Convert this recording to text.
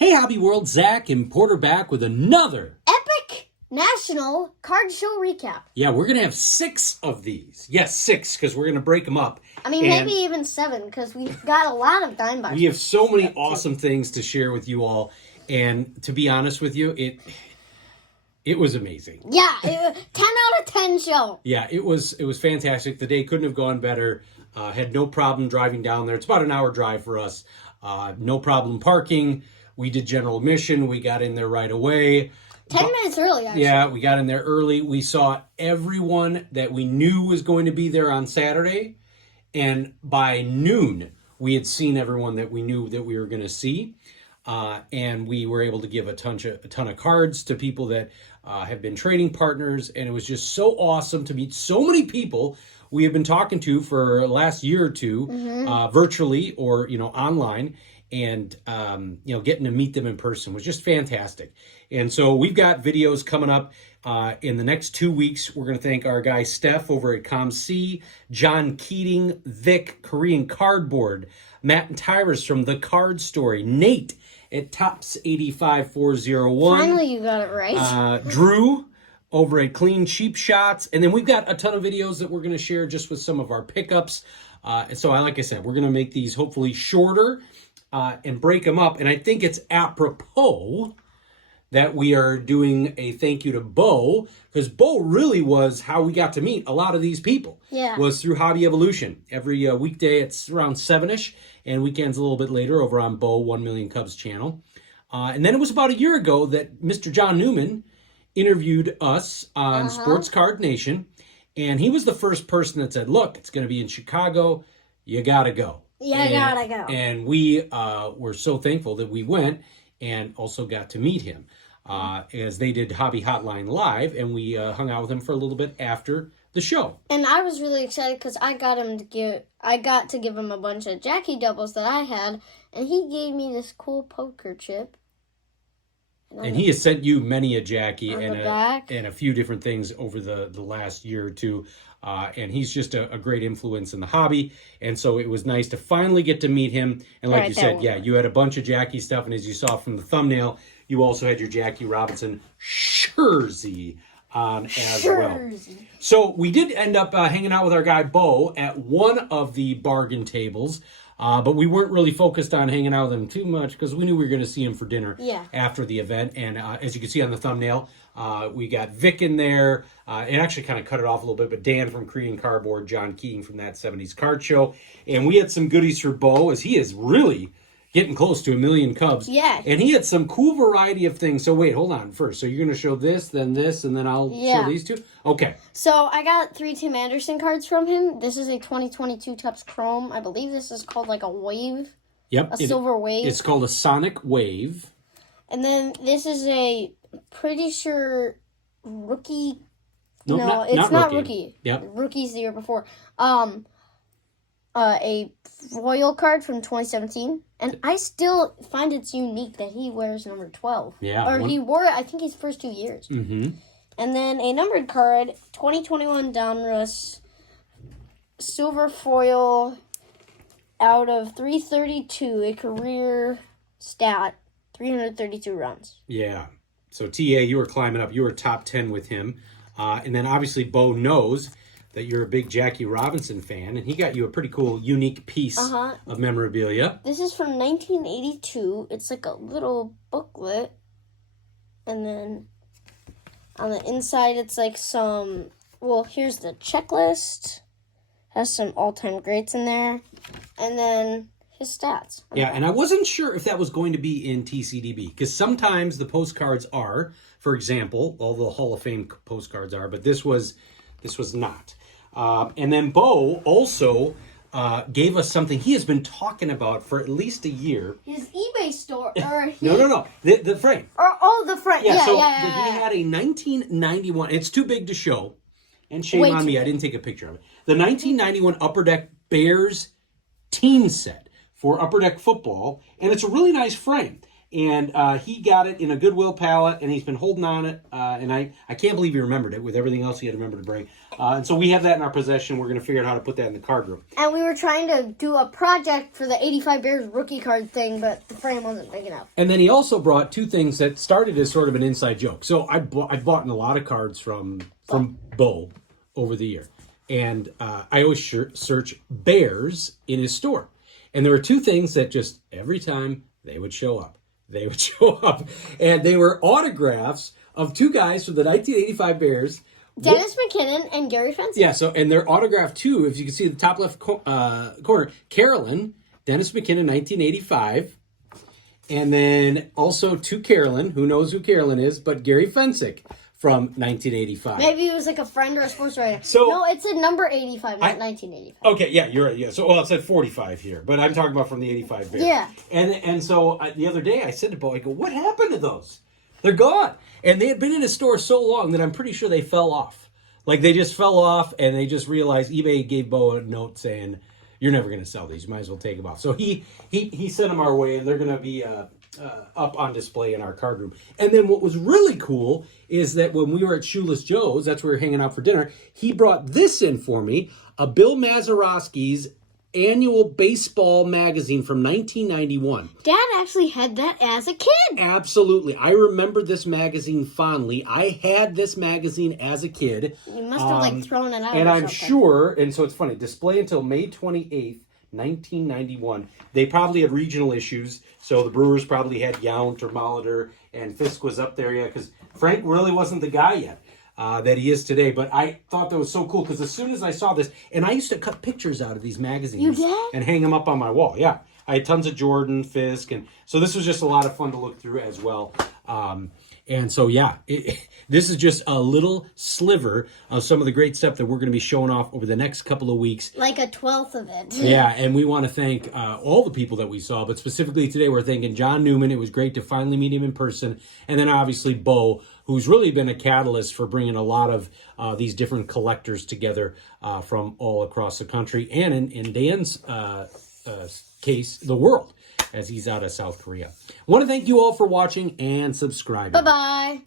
Hey Hobby World, Zach and Porter back with another Epic National Card Show Recap. Yeah, we're going to have 6 of these. Yes, 6, because we're going to break them up. I mean, maybe even 7, because we've got a lot of dime boxes. We have so many awesome things to share with you all. And to be honest with you, it was amazing. Yeah, 10 out of 10 show. Yeah, it was fantastic. The day couldn't have gone better. Had no problem driving down there. It's about an hour drive for us. No problem parking. We did general admission. We got in there right away. 10 minutes early, actually. Yeah, we got in there early. We saw everyone that we knew was going to be there on Saturday. And by noon, we had seen everyone that we knew that we were going to see. And we were able to give a ton of cards to people that have been trading partners. And it was just so awesome to meet so many people we have been talking to for the last year or two, virtually or, online. And, getting to meet them in person was just fantastic. And so we've got videos coming up in the next 2 weeks. We're going to thank our guy Steph over at ComC, John Keating, Vic, Korean Cardboard, Matt and Tyrus from The Card Story, Nate at Tops 85401. Finally, you got it right. Drew over at Clean Cheap Shots. And then we've got a ton of videos that we're going to share just with some of our pickups. And so, like I said, we're going to make these hopefully shorter and break them up. And I think it's apropos that we are doing a thank you to Bo, because Bo really was how we got to meet a lot of these people. Yeah. Was through Hobby Evolution. Every weekday it's around 7-ish, and weekends a little bit later over on Bo 1 Million Cubs channel. And then it was about a year ago that Mr. John Newman interviewed us on Sports Card Nation, and he was the first person that said, look, it's going to be in Chicago, you gotta go. Yeah, gotta go. And we were so thankful that we went and also got to meet him as they did Hobby Hotline Live, and we hung out with him for a little bit after the show. And I was really excited because I got to give him a bunch of Jackie doubles that I had, and he gave me this cool poker chip. And he has sent you many a Jackie and a few different things over the last year or two. And he's just a great influence in the hobby. And so it was nice to finally get to meet him. And like you said, yeah, you had a bunch of Jackie stuff. And as you saw from the thumbnail, you also had your Jackie Robinson jersey on as well. So we did end up hanging out with our guy Bo at one of the bargain tables. But we weren't really focused on hanging out with him too much because we knew we were going to see him for dinner after the event. And as you can see on the thumbnail, we got Vic in there. It actually kind of cut it off a little bit, but Dan from Korean Cardboard, John Keating from That 70s Card Show. And we had some goodies for Bo, as he is really getting close to 1 million Cubs. Yeah. And he had some cool variety of things. So wait, hold on first. So you're going to show this, and then I'll show these two? Okay. So I got 3 Tim Anderson cards from him. This is a 2022 Topps Chrome. I believe this is called like a wave. Yep. A silver wave. It's called a Sonic Wave. And then this is a pretty sure rookie. No, it's not rookie. Yep. Rookie's the year before. A Royal card from 2017. And I still find it's unique that he wears number 12. Yeah. Or he wore it, I think, his first 2 years. Mm-hmm. And then a numbered card, 2021 Donruss, silver foil out of 332, a career stat, 332 runs. Yeah. So, TA, you were climbing up. You were top 10 with him. And then, obviously, Bo knows that you're a big Jackie Robinson fan, and he got you a pretty cool, unique piece of memorabilia. This is from 1982. It's like a little booklet. And then on the inside, it's like here's the checklist. Has some all-time greats in there. And then his stats. Yeah, and I wasn't sure if that was going to be in TCDB, because sometimes the postcards are, for example, all the Hall of Fame postcards are, but this was not. And then Bo also gave us something he has been talking about for at least a year. His eBay store. No. The frame. The frame. Yeah. He had a 1991. It's too big to show. And shame on me, I didn't take a picture of it. The 1991 Upper Deck Bears team set for Upper Deck football. And it's a really nice frame. And he got it in a Goodwill pallet, and he's been holding on it. And I can't believe he remembered it with everything else he had to remember to bring. And so we have that in our possession. We're going to figure out how to put that in the card room. And we were trying to do a project for the 85 Bears rookie card thing, but the frame wasn't big enough. And then he also brought two things that started as sort of an inside joke. So I've bought a lot of cards from Bo over the year. And I always search Bears in his store. And there were two things that just every time they would show up. They would show up. And they were autographs of two guys from the 1985 Bears. Dennis McKinnon and Gary Fenton. Yeah, so, and they're autographed too. If you can see the top left corner, Carolyn, Dennis McKinnon, 1985. And then also to Carolyn, who knows who Carolyn is, but Gary Fensick from 1985. Maybe it was like a friend or a sports writer. So- no, it's a number 85, not 1985. Okay, yeah, you're right. Yeah, so it said 45 here, but I'm talking about from the 85 Bears. Yeah. And so the other day I said to Bo, I go, what happened to those? They're gone. And they had been in a store so long that I'm pretty sure they fell off. Like they just fell off, and they just realized eBay gave Bo a note saying, "You're never going to sell these. You might as well take them off." So he sent them our way, and they're going to be up on display in our card room. And then what was really cool is that when we were at Shoeless Joe's, that's where we were hanging out for dinner, he brought this in for me, a Bill Mazeroski's annual baseball magazine from 1991. Dad actually had that as a kid. Absolutely. I remember this magazine fondly. I had this magazine as a kid. You must have like thrown it out. And or I'm something. sure, and so it's funny, display until May 28th, 1991. They probably had regional issues, so the Brewers probably had Yount or Molitor, and Fisk was up there, yeah, because Frank really wasn't the guy yet that he is today. But I thought that was so cool, because as soon as I saw this, and I used to cut pictures out of these magazines. You did? And hang them up on my wall, yeah. I had tons of Jordan, Fisk, and so this was just a lot of fun to look through as well. And so, yeah, this is just a little sliver of some of the great stuff that we're going to be showing off over the next couple of weeks. Like a 12th of it. Yeah, and we want to thank all the people that we saw, but specifically today we're thanking John Newman. It was great to finally meet him in person. And then obviously Bo, who's really been a catalyst for bringing a lot of these different collectors together from all across the country. And in Dan's case, the world, as he's out of South Korea. I want to thank you all for watching and subscribing. Bye-bye.